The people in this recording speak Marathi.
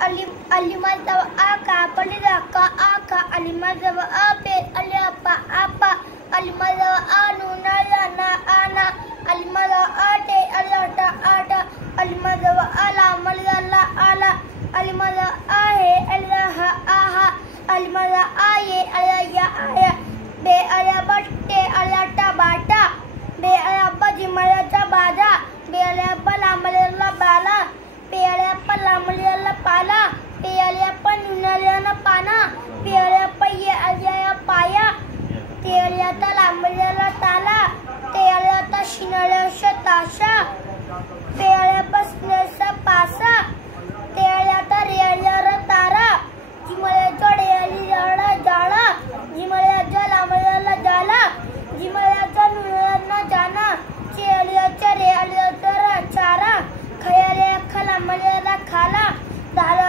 Alimazawa aka palidaka aka alimazawa ape aliapa apa alimazawa anu nalana ana alimazawa ate aliata ata alimazawa ala malala ala alimazawa ahe alaha aha alimazawa aye alaya aya be alabatte alata bata be alabaji malata bada be alapa la malala bala पेड़े लामलियाला पाला पेड़े नुनालियाना पाना पेड़े ये अजया पाया तेड़े लामलियाला ताला तेड़े शिनालिया ताशा पेड़े बसनेसा पासा तेड़े रेलिया तारा जिमले रेली जाला जिमले लामलियाला जाला जिमले नुनालियाना जाना चेलिया रेलिया चारा खयाले खला मलियाला खाला दाला